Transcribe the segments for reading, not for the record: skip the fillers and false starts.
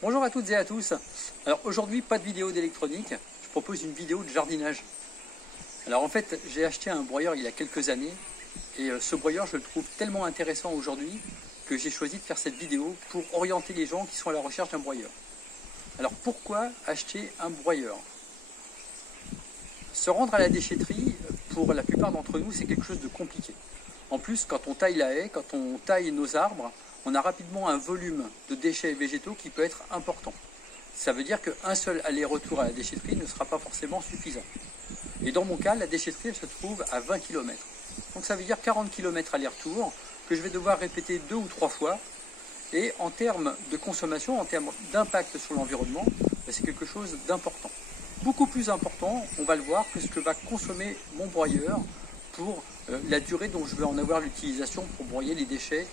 Bonjour à toutes et à tous. Alors aujourd'hui, pas de vidéo d'électronique, je propose une vidéo de jardinage. Alors en fait, j'ai acheté un broyeur il y a quelques années et ce broyeur, je le trouve tellement intéressant aujourd'hui que j'ai choisi de faire cette vidéo pour orienter les gens qui sont à la recherche d'un broyeur. Alors pourquoi acheter un broyeur? Se rendre à la déchetterie, pour la plupart d'entre nous, c'est quelque chose de compliqué. En plus, quand on taille la haie, quand on taille nos arbres, on a rapidement un volume de déchets végétaux qui peut être important. Ça veut dire qu'un seul aller-retour à la déchetterie ne sera pas forcément suffisant. Et dans mon cas, la déchetterie elle se trouve à 20 km. Donc ça veut dire 40 km aller-retour que je vais devoir répéter 2 ou 3 fois. Et en termes de consommation, en termes d'impact sur l'environnement, c'est quelque chose d'important. Beaucoup plus important, on va le voir, que ce que va consommer mon broyeur pour la durée dont je vais en avoir l'utilisation pour broyer les déchets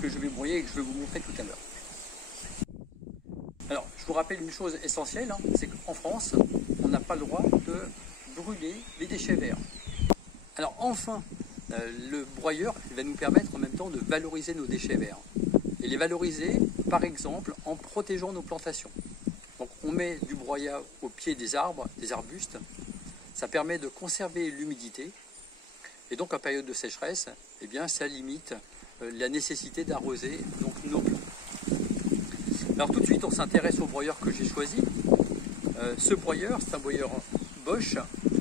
que je vais broyer et que je vais vous montrer tout à l'heure. Alors, je vous rappelle une chose essentielle, c'est qu'en France, on n'a pas le droit de brûler les déchets verts. Alors enfin, le broyeur va nous permettre en même temps de valoriser nos déchets verts. Et les valoriser, par exemple, en protégeant nos plantations. Donc on met du broyat au pied des arbres, des arbustes. Ça permet de conserver l'humidité. Et donc en période de sécheresse, eh bien, ça limite la nécessité d'arroser nos plants. Alors tout de suite, on s'intéresse au broyeur que j'ai choisi. Ce broyeur, c'est un broyeur Bosch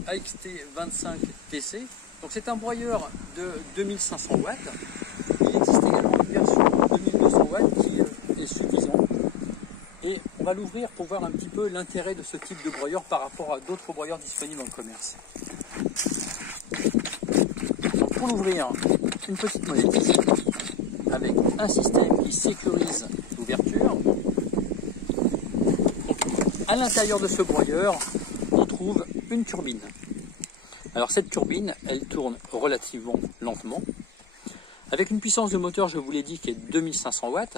AXT25 TC. Donc c'est un broyeur de 2500 watts. Il existe également une version de 2200 watts qui est suffisante. Et on va l'ouvrir pour voir un petit peu l'intérêt de ce type de broyeur par rapport à d'autres broyeurs disponibles dans le commerce. Donc pour l'ouvrir, une petite molette ici, avec un système qui sécurise l'ouverture. À l'intérieur de ce broyeur, on trouve une turbine. Alors cette turbine, elle tourne relativement lentement, avec une puissance de moteur, je vous l'ai dit, qui est de 2500 watts,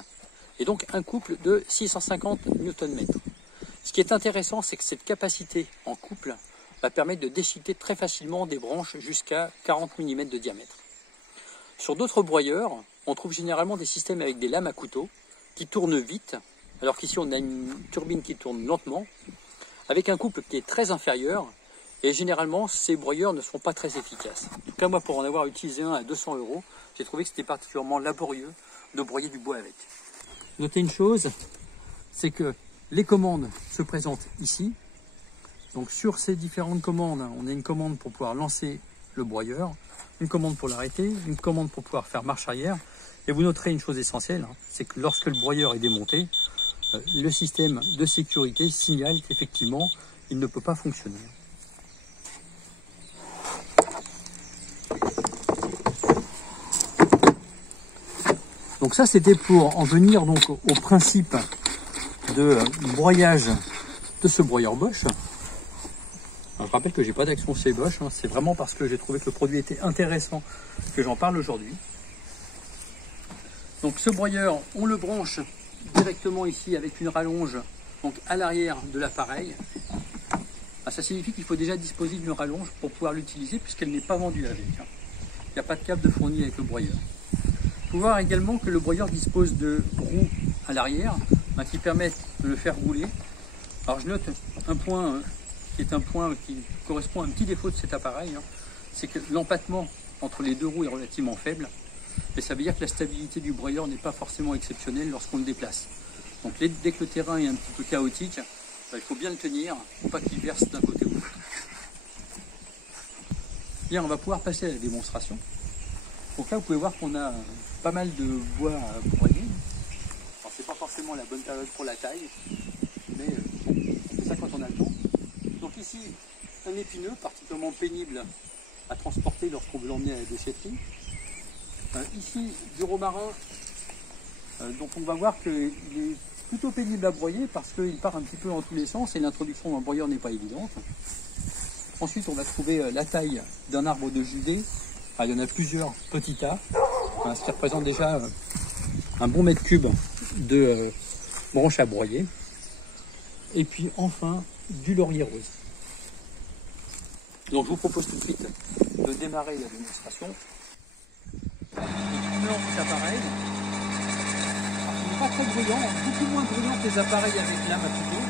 et donc un couple de 650 Nm. Ce qui est intéressant, c'est que cette capacité en couple va permettre de déchiqueter très facilement des branches jusqu'à 40 mm de diamètre. Sur d'autres broyeurs, on trouve généralement des systèmes avec des lames à couteau qui tournent vite, alors qu'ici on a une turbine qui tourne lentement, avec un couple qui est très inférieur, et généralement ces broyeurs ne sont pas très efficaces. En tout cas moi, pour en avoir utilisé un à 200 €, j'ai trouvé que c'était particulièrement laborieux de broyer du bois avec. Notez une chose, c'est que les commandes se présentent ici. Donc sur ces différentes commandes, on a une commande pour pouvoir lancer le broyeur, une commande pour l'arrêter, une commande pour pouvoir faire marche arrière. Et vous noterez une chose essentielle, c'est que lorsque le broyeur est démonté, le système de sécurité signale qu'effectivement, il ne peut pas fonctionner. Donc ça, c'était pour en venir donc au principe de broyage de ce broyeur Bosch. Alors, je rappelle que j'ai pas d'action chez Bosch, c'est vraiment parce que j'ai trouvé que le produit était intéressant que j'en parle aujourd'hui. Donc ce broyeur, on le branche directement ici avec une rallonge donc à l'arrière de l'appareil. Ça signifie qu'il faut déjà disposer d'une rallonge pour pouvoir l'utiliser puisqu'elle n'est pas vendue avec. Il n'y a pas de câble de fourni avec le broyeur. Il faut voir également que le broyeur dispose de roues à l'arrière qui permettent de le faire rouler. Alors je note un point qui correspond à un petit défaut de cet appareil, c'est que l'empattement entre les deux roues est relativement faible, et ça veut dire que la stabilité du broyeur n'est pas forcément exceptionnelle lorsqu'on le déplace. Donc dès que le terrain est un petit peu chaotique, il faut bien le tenir pour pas qu'il verse d'un côté ou de l'autre. Bien, on va pouvoir passer à la démonstration. Donc là, vous pouvez voir qu'on a pas mal de bois à broyer. Alors c'est pas forcément la bonne période pour la taille, mais on fait ça quand on a le temps. Donc ici, un épineux particulièrement pénible à transporter lorsqu'on veut l'emmener à la déchetterie. Ici, du romarin, donc on va voir qu'il est plutôt pénible à broyer parce qu'il part un petit peu dans tous les sens et l'introduction dans le broyeur n'est pas évidente. Ensuite, on va trouver la taille d'un arbre de Judée. Il y en a plusieurs petits tas, ce qui représente déjà un bon mètre cube de branches à broyer. Et puis enfin, du laurier rose. Donc je vous propose tout de suite de démarrer la démonstration. On lance l'appareil. pas très bruyant, beaucoup moins bruyant que les appareils avec lame à couteau.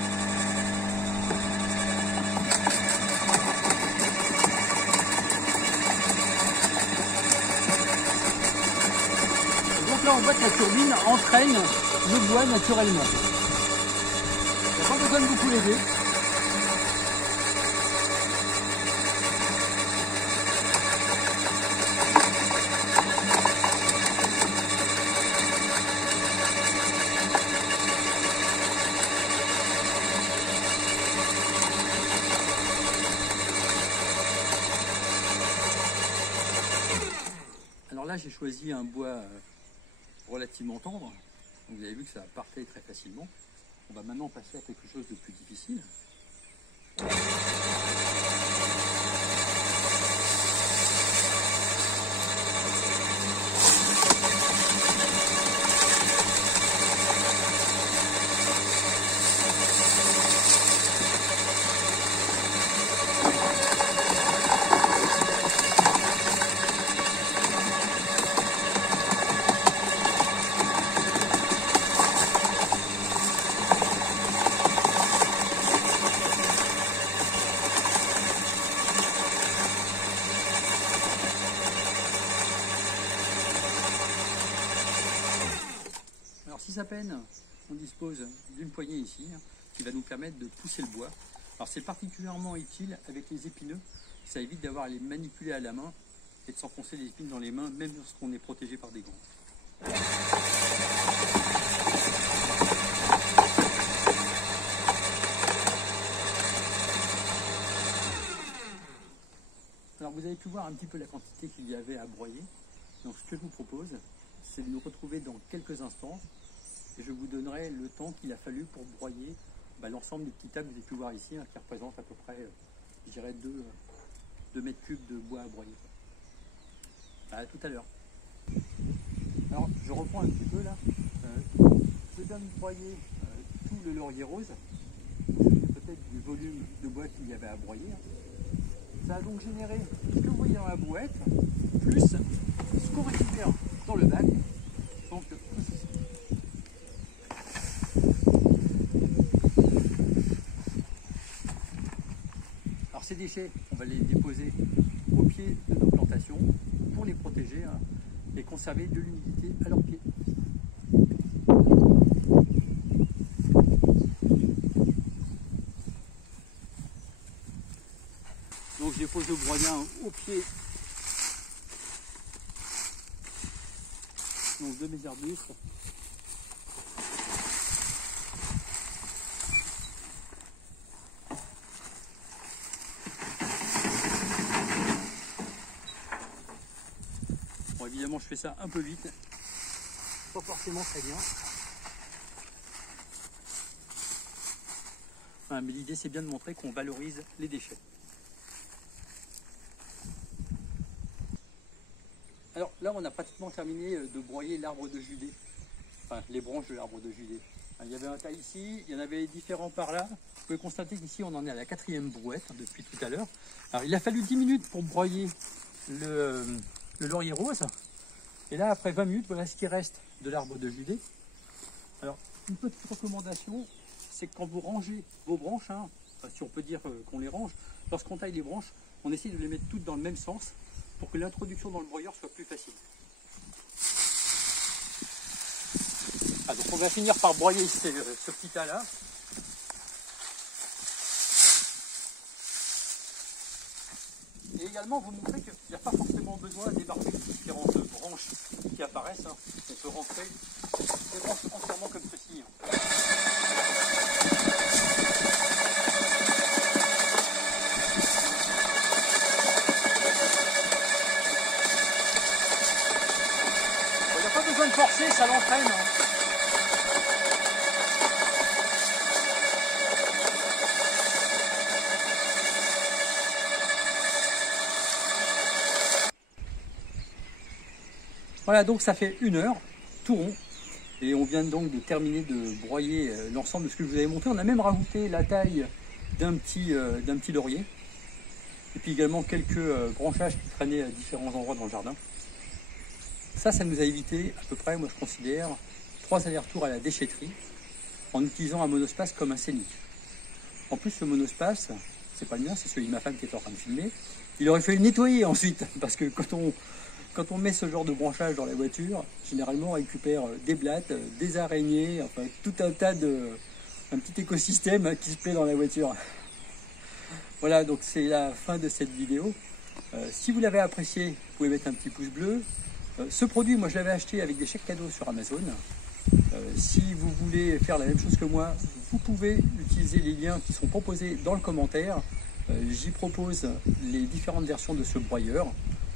Donc là on voit que la turbine entraîne le bois naturellement. Il n'y a pas besoin de beaucoup l'aider. Alors là j'ai choisi un bois relativement tendre, donc vous avez vu que ça partait très facilement. On va maintenant passer à quelque chose de plus difficile. Alors si à peine on dispose d'une poignée ici qui va nous permettre de pousser le bois. Alors c'est particulièrement utile avec les épineux, ça évite d'avoir à les manipuler à la main et de s'enfoncer les épines dans les mains même lorsqu'on est protégé par des gants. Alors vous avez pu voir un petit peu la quantité qu'il y avait à broyer. Donc ce que je vous propose, c'est de nous retrouver dans quelques instants et je vous donnerai le temps qu'il a fallu pour broyer l'ensemble des petits tas que vous avez pu voir ici, qui représentent à peu près, je dirais, 2 mètres cubes de bois à broyer. À tout à l'heure. Alors je reprends un petit peu là. Je viens de broyer tout le laurier rose. Peut-être du volume de bois qu'il y avait à broyer. Ça a donc généré ce que vous voyez dans la brouette, plus ce qu'on récupère dans le bac. Donc tout ceci. Alors ces déchets, on va les déposer au pied de nos plantations pour les protéger et conserver de l'humidité à leurs pieds. Donc je dépose le broyat au pied de mes arbustes. Bon, évidemment je fais ça un peu vite, pas forcément très bien. Enfin, mais l'idée c'est bien de montrer qu'on valorise les déchets. Alors là, on a pratiquement terminé de broyer l'arbre de Judée, enfin les branches de l'arbre de Judée. Il y avait un tas ici, il y en avait différents par là. Vous pouvez constater qu'ici, on en est à la 4e brouette depuis tout à l'heure. Alors il a fallu 10 minutes pour broyer le laurier rose. Et là, après 20 minutes, voilà ce qui reste de l'arbre de Judée. Alors, une petite recommandation, c'est que quand vous rangez vos branches, enfin, si on peut dire qu'on les range, lorsqu'on taille les branches, on essaie de les mettre toutes dans le même sens, pour que l'introduction dans le broyeur soit plus facile. Donc on va finir par broyer ce petit tas là. Et également vous montrer qu'il n'y a pas forcément besoin d'ébarquer les différentes branches qui apparaissent. On peut rentrer les branches entièrement comme ceci. De forcer, ça l'entraîne. Voilà, donc ça fait 1 heure, tout rond. Et on vient donc de terminer de broyer l'ensemble de ce que je vous avais montré. On a même rajouté la taille d'un petit laurier. Et puis également quelques branchages qui traînaient à différents endroits dans le jardin. Ça nous a évité à peu près, moi je considère, 3 allers-retours à la déchetterie en utilisant un monospace comme un scénic. En plus, ce monospace, c'est pas le mien, c'est celui de ma femme qui est en train de filmer. Il aurait fallu le nettoyer ensuite, parce que quand on met ce genre de branchage dans la voiture, généralement on récupère des blattes, des araignées, enfin tout un petit écosystème qui se plaît dans la voiture. Voilà, donc c'est la fin de cette vidéo. Si vous l'avez apprécié, vous pouvez mettre un petit pouce bleu. Ce produit, moi je l'avais acheté avec des chèques cadeaux sur Amazon. Si vous voulez faire la même chose que moi, vous pouvez utiliser les liens qui sont proposés dans le commentaire. J'y propose les différentes versions de ce broyeur.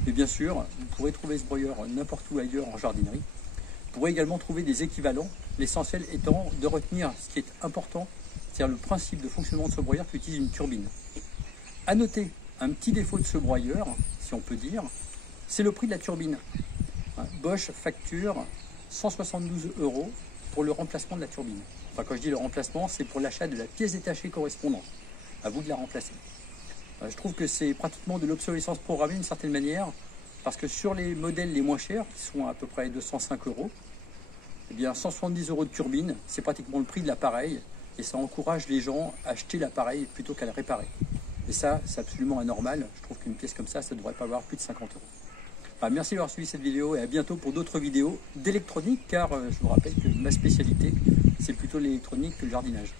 Et bien sûr, vous pourrez trouver ce broyeur n'importe où ailleurs en jardinerie. Vous pourrez également trouver des équivalents, l'essentiel étant de retenir ce qui est important, c'est-à-dire le principe de fonctionnement de ce broyeur qui utilise une turbine. À noter, un petit défaut de ce broyeur, si on peut dire, c'est le prix de la turbine. Bosch facture 172 € pour le remplacement de la turbine. Enfin, quand je dis le remplacement, c'est pour l'achat de la pièce détachée correspondante. À vous de la remplacer. Je trouve que c'est pratiquement de l'obsolescence programmée d'une certaine manière, parce que sur les modèles les moins chers, qui sont à peu près 205 €, eh bien 170 € de turbine, c'est pratiquement le prix de l'appareil, et ça encourage les gens à acheter l'appareil plutôt qu'à le réparer. Et ça, c'est absolument anormal. Je trouve qu'une pièce comme ça ne devrait pas avoir plus de 50 €. Enfin, merci d'avoir suivi cette vidéo et à bientôt pour d'autres vidéos d'électronique, car je vous rappelle que ma spécialité, c'est plutôt l'électronique que le jardinage.